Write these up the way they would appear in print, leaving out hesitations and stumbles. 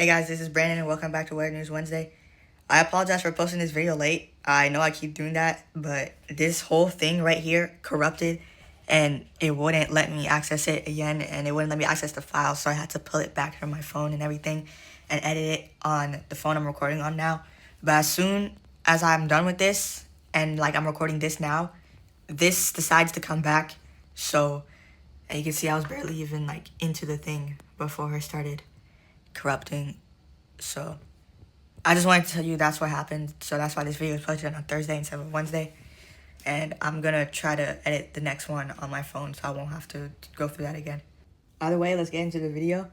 Hey guys, this is Brandon and welcome back to Weather News Wednesday. I apologize for posting this video late. I know I keep doing that, but this whole thing right here corrupted and it wouldn't let me access it again and it wouldn't let me access the file, so I had to pull it back from my phone and everything and edit it on the phone I'm recording on now. But as soon as I'm done with this and like I'm recording this now, this decides to come back. So and you can see I was barely even like into the thing before it started corrupting. So I just wanted to tell you that's what happened. So that's why this video is posted on Thursday instead of Wednesday. And I'm gonna try to edit the next one on my phone so I won't have to go through that again. Either way, let's get into the video.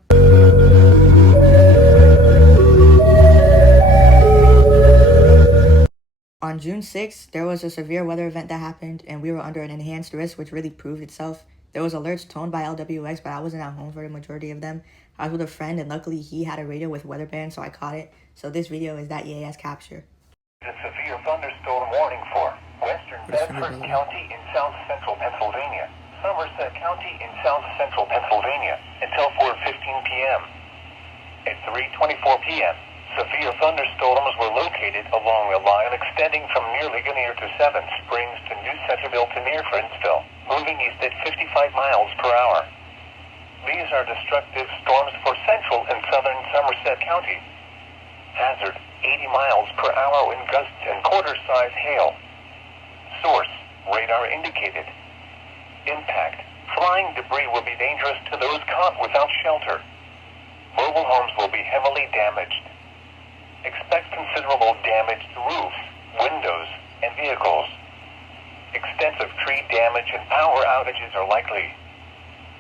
On June 6th, there was a severe weather event that happened and we were under an enhanced risk, which really proved itself. There was alerts toned by LWX, but I wasn't at home for the majority of them. I was with a friend and luckily he had a radio with weather band, so I caught it. So this video is that EAS capture. A severe thunderstorm warning for western Bedford County in south-central Pennsylvania, Somerset County in south-central Pennsylvania until 4:15 p.m. At 3:24 p.m., severe thunderstorms were located along a line extending from near Ligonier to Seven Springs to New Centerville to near Friendsville, moving east at 55 miles per hour. These are destructive storms for central and southern Somerset County. Hazard, 80 miles per hour wind gusts and quarter-size hail. Source, radar indicated. Impact, flying debris will be dangerous to those caught without shelter. Mobile homes will be heavily damaged. Expect considerable damage to roofs, windows, and vehicles. Extensive tree damage and power outages are likely.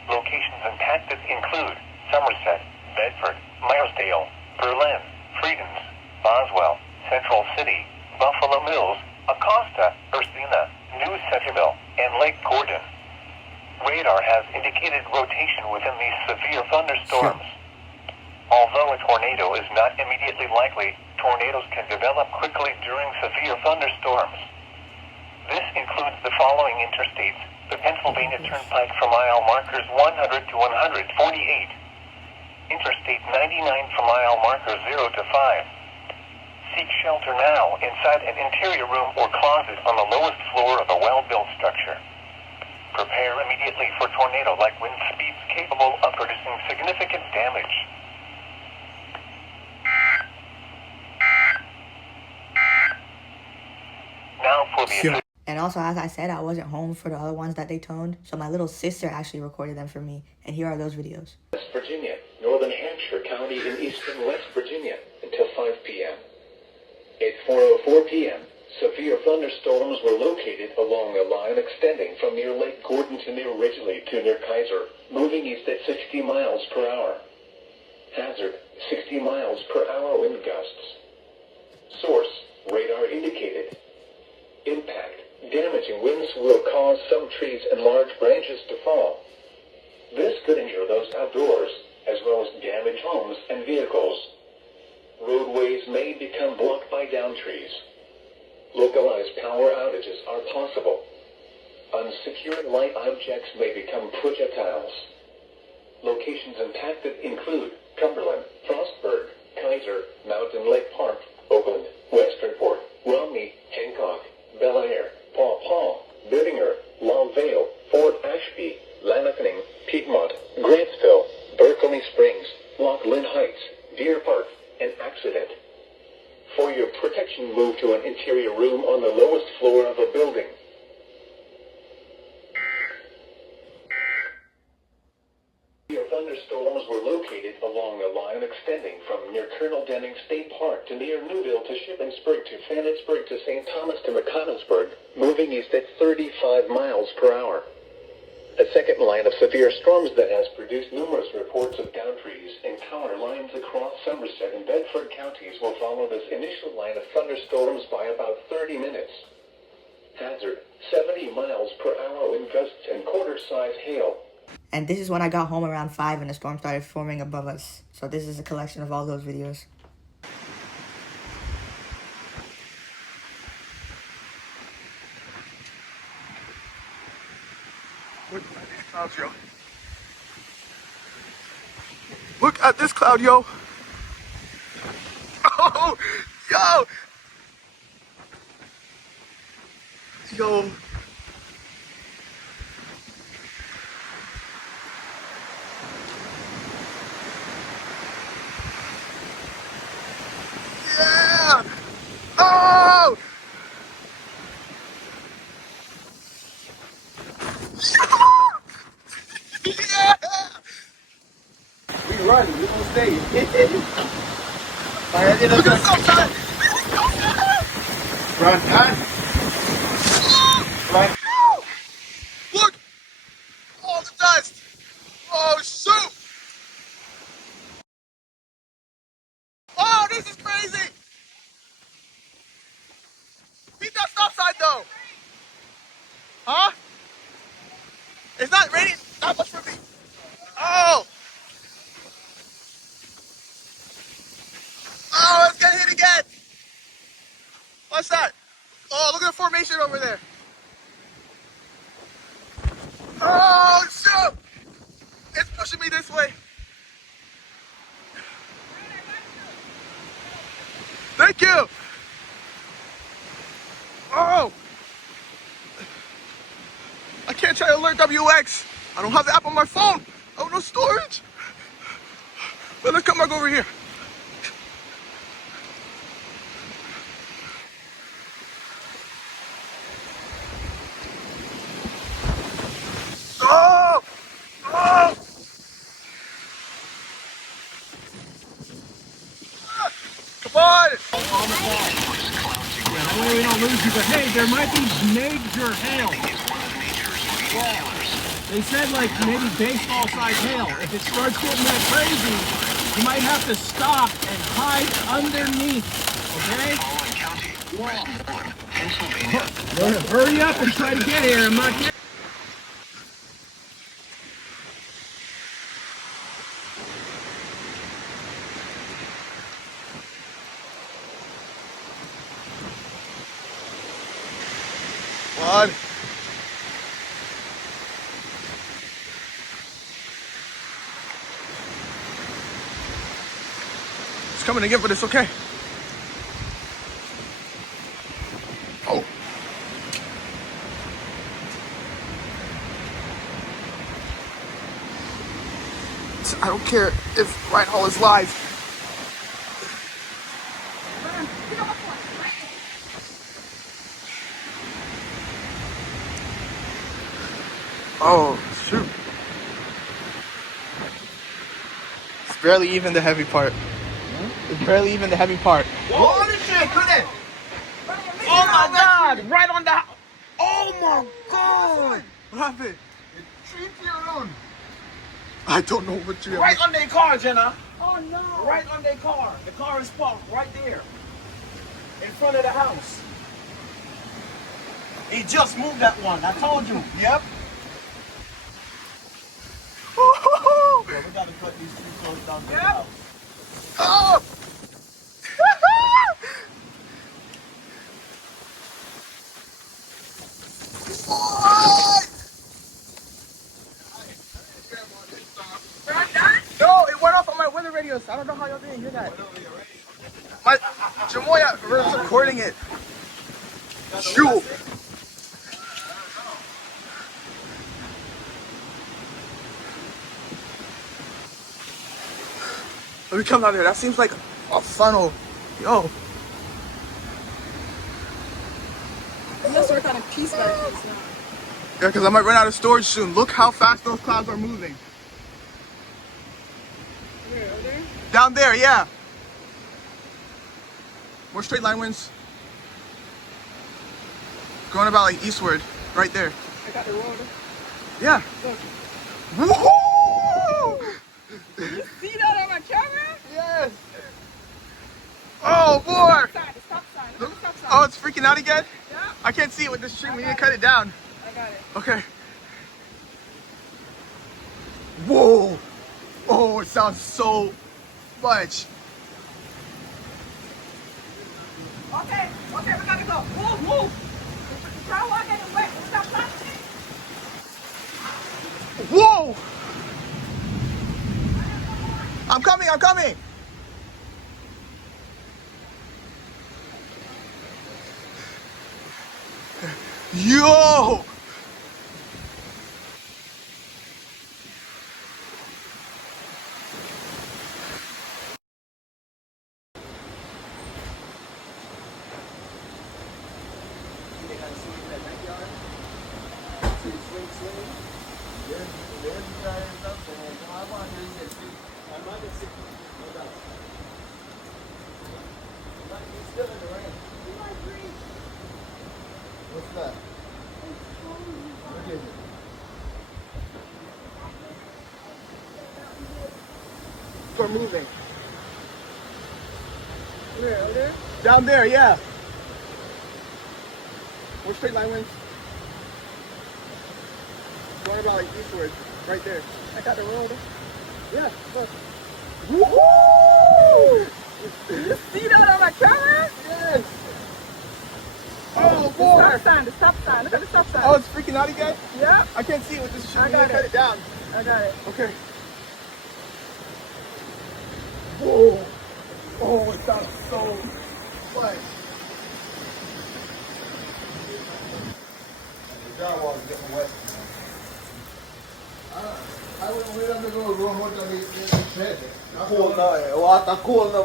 Locations impacted include Somerset, Bedford, Meyersdale, Berlin, Friedens, Boswell, Central City, Buffalo Mills, Acosta, Ursina, New Centerville, and Lake Gordon. Radar has indicated rotation within these severe thunderstorms. Although a tornado is not immediately likely, tornadoes can develop quickly during severe thunderstorms. This includes the following interstates: the Pennsylvania Turnpike for mile markers 100 to 148, Interstate 99 for mile markers 0 to 5. Seek shelter now inside an interior room or closet on the lowest floor of a well-built structure. Prepare immediately for tornado-like wind speeds capable of producing significant damage. Now for the... And also, as I said, I wasn't home for the other ones that they toned, so my little sister actually recorded them for me, and here are those videos. West Virginia, Northern Hampshire County in eastern West Virginia until 5 p.m. At 4:04 p.m., severe thunderstorms were located along a line extending from near Lake Gordon to near Ridgely to near Kaiser, moving east at 60 miles per hour. Hazard, 60 miles per hour wind gusts. Source, radar indicated. Impact, damaging winds will cause some trees and large branches to fall. This could injure those outdoors, as well as damage homes and vehicles. Roadways may become blocked by downed trees. Localized power outages are possible. Unsecured light objects may become projectiles. Locations impacted include Cumberland, Frostburg, Kaiser, Mountain Lake Park, Oakland, Westernport, Romney, Hancock, Bel Air, Paw Paw, Biddingher, Long Vale, Fort Ashby, Lanackening, Piedmont, Grantsville, Berkeley Springs, Lachlan Heights, Deer Park, and Accident. For your protection, move to an interior room on the lowest floor of a building. Thunderstorms were located along a line extending from near Colonel Denning State Park to near Newville to Shippensburg to Fanitsburg to St. Thomas to McConnellsburg, moving east at 35 miles per hour. A second line of severe storms that has produced numerous reports of downed trees and power lines across Somerset and Bedford counties will follow this initial line of thunderstorms by about 30 minutes. Hazard, 70 miles per hour wind gusts and quarter-size hail. And this is when I got home around 5 and the storm started forming above us. So this is a collection of all those videos. Look at these clouds, yo. Look at this cloud, yo. Yo! Yo! Yeah! Oh! Yeah! We running. We gonna stay. Look at the stop sign! Run, run. Run. Look! All the dust! Oh, shoot! Oh, this is crazy! Beat that stop sign, though! Huh? It's not raining that much for me. Oh! Oh, it's gonna hit again! What's that? Oh, look at the formation over there. Oh, shoot! It's pushing me this way. Thank you! Oh! I can't try to alert WX. I don't have the app on my phone. Oh, no storage. But let's come back over here. Oh! Oh! Come on! Yeah, that way we don't lose you. But hey, there might be major hail. They said like maybe baseball-sized hail. If it starts getting that crazy, you might have to stop and hide underneath. Okay? Hurry up and try to get here. I'm not getting. Come on. It's coming again, but it's okay. Oh. I don't care if Reinhold is live. Oh, shoot. It's barely even the heavy part. It's barely even the heavy part. Holy shit! Couldn't. Oh my God! Right on the. Oh my God! What happened? I don't know what you Right on their car, Jenna. Oh no! Right on their car. The car is parked right there, in front of the house. He just moved that one. I told you. Yep. Yeah, we gotta cut these two close down to the house. Oh! No, it went off on my weather radio, so I don't know how y'all didn't hear that. My Jamoya was recording it. Shoot. Let me come down there. That seems like a funnel. Yo. Unless we're kind of piece by piece now. Yeah, because I might run out of storage soon. Look how fast those clouds are moving. Where, over there? Down there, yeah. More straight line winds. Going about like eastward, right there. I got the road. Yeah. Look. Woohoo! You see that on my camera? Yes. Oh boy. The stop sign. Look at the stop sign. Oh, it's freaking out again? Yeah, I can't see it with this stream. We need to cut it down. I got it. Okay. Whoa. Oh, it sounds so much. Okay, we gotta go. Move. The car was getting wet. Stop flashing. Whoa. I'm coming. Yo! What's that? What is it? Start moving. Where? Over there? Down there, yeah. Where straight line went? Going about like eastward, right there. I got the road. Yeah, look. Woo! You see that on my camera? Yes. Oh The boy. stop sign, the stop sign. Look at the stop sign. Oh, it's freaking out again? Yeah, I can't see it with this shit. I We gotta got cut it. it down. I got it. Okay. Whoa. Oh, it sounds so like. The drywall is getting wet. I wouldn't wait on the road more than they said. Cool now, water cool now.